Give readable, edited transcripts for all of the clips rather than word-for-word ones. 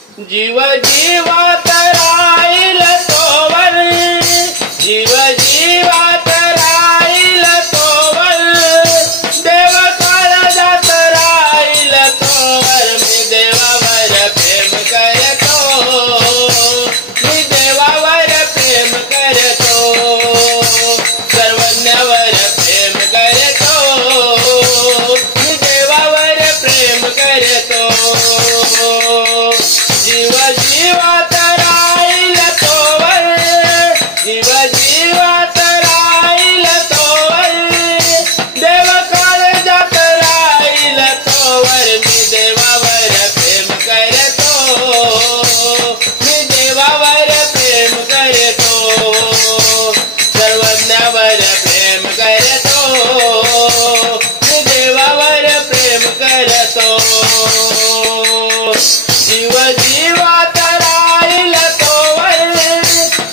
जीव जीवात राहील तोवर, जीव जीवात राहील तोवर, देव काळजात राहील तोवर, मी देवावर प्रेम करतो, मी देवावर प्रेम करतो, सर्वज्ञावर प्रेम करतो, मी देवावर प्रेम करतो। जीव जीवात राहील तोवर, जीव जीवात राहील तोवर, देव काळजात राहील तोवर, मी देवावर प्रेम करतो, मी देवावर प्रेम करतो, सर्वज्ञावर प्रेम करतो, मी देवावर प्रेम करतो। जीव जीवात राहील तोवर,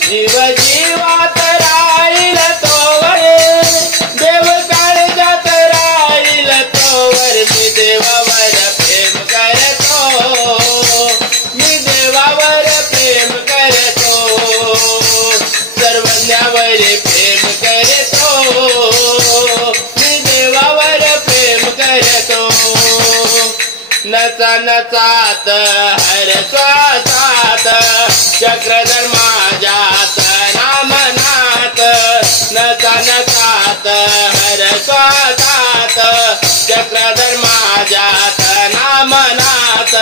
जीव जीवात राहील तोवर, देव काळजात राहील तोवर, मी देवावर प्रेम करतो, मी देवावर प्रेम करतो, सर्वज्ञावर प्रेम करतो, मी देवावर प्रेम करतो। नचा नचात हर श्वासात चक्रधर माझ्यात नामनाथ, नचा नचात हर श्वासात चक्रधर माझ्यात नामनाथ,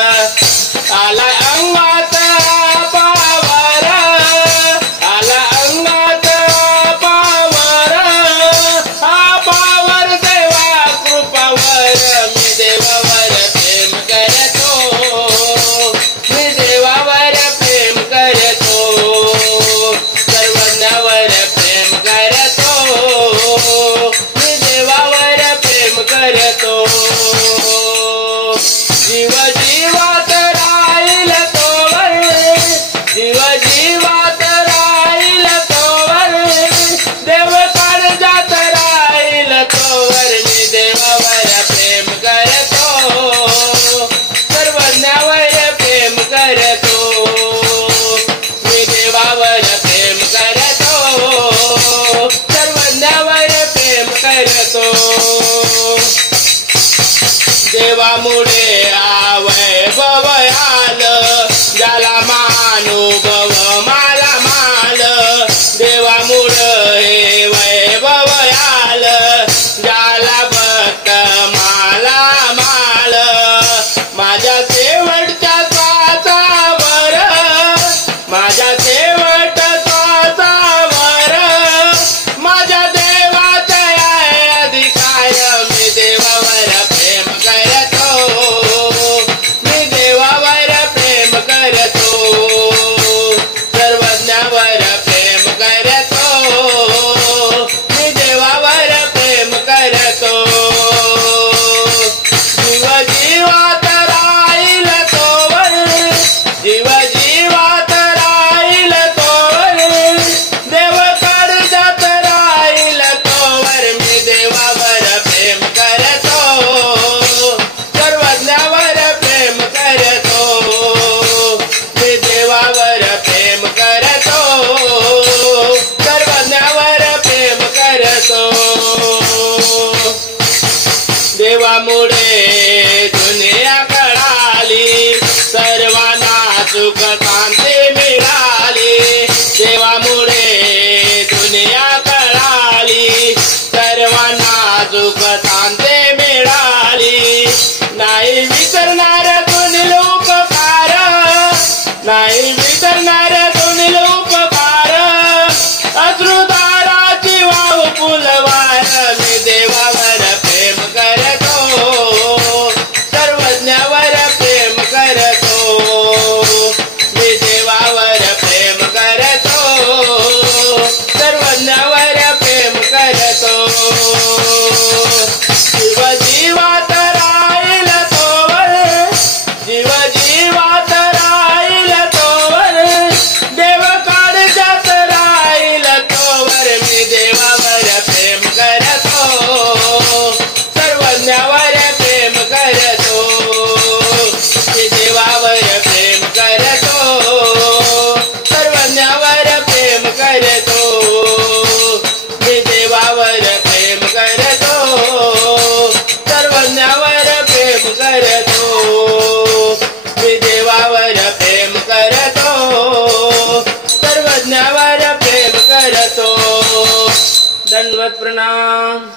आला अंगात पावर, आला अंगात पावर, हा पावर देवा कृपावर, मी देवावर प्रेम करतो, मी देवावर प्रेम करतो, सर्वज्ञावर प्रेम करतो, मी देवावर प्रेम करतो। जीव जीवात राहील यज्ञावर प्रेम करतो. दंडवत प्रणाम.